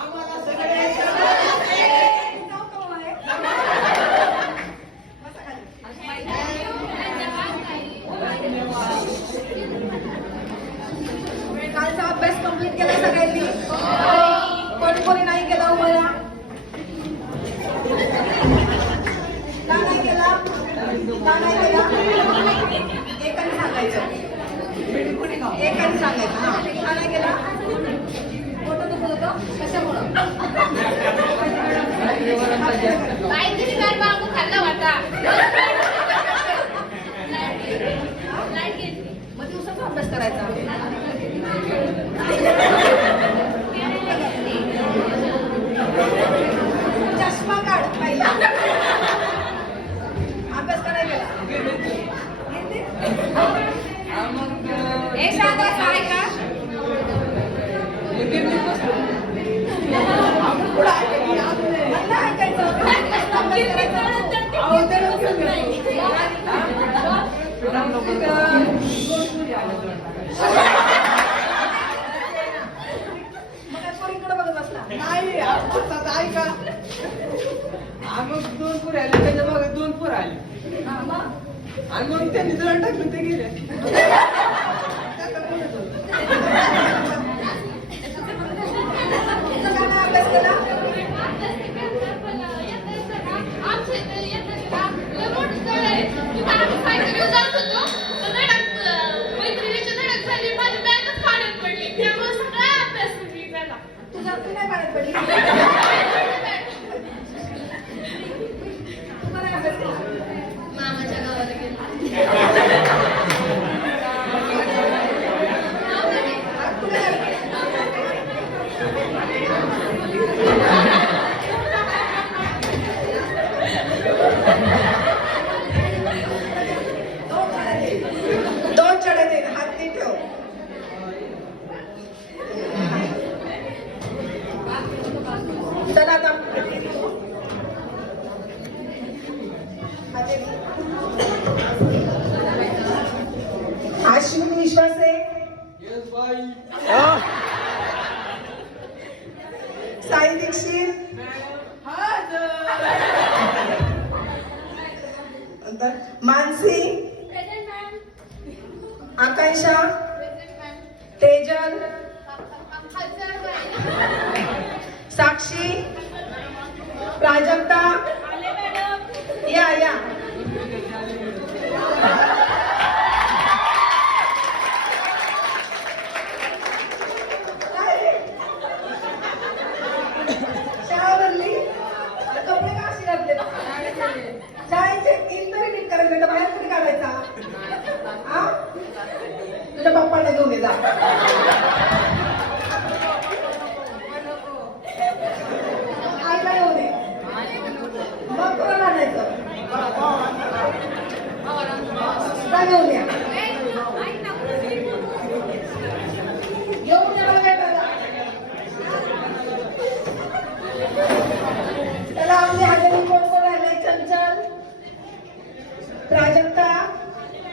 आम्हाला सगळे कालचा अभ्यास कंप्लीट केला सगळ्यांनी. कोणी कोणी नाही केला उभया? का नाही केला? का नाही केला? एकाने सांगायचं. एकाने सांगायचं. हा, का नाही केला? मोठं दुखत होतं कशामुळं? काहीतरी काय बाबू खाल्ला वाटा. मग दिवसाचा अभ्यास करायचा. चष्मा काढ पहिला. अभ्यास करायला एक साधा आहे का? नाही आता ऐका. मग 2 पुरे आले त्याच्या मागे 2 पुरे आले आणि मग त्यांनी जण टाकलं ते गेले. अभ्यास केला. तुझा तू नाही पाण्यात पडली. तू का नाही अभ्यास केला? मामाच्या गावाला गेलो. दोन चढे दे, हात नीट ठेव. चला आता. अश्विनी विश्वासे, साई दीक्षित, मानसी, आकांक्षा, तेजल, साक्षी, प्राजक्ता, या या. शाळा भरली, कपडे का अशी घातले? शाळेचे तरी नीट करायचं, बाहेर कुठे काढायचा? तुझ्या पप्पाला घेऊन ये जा.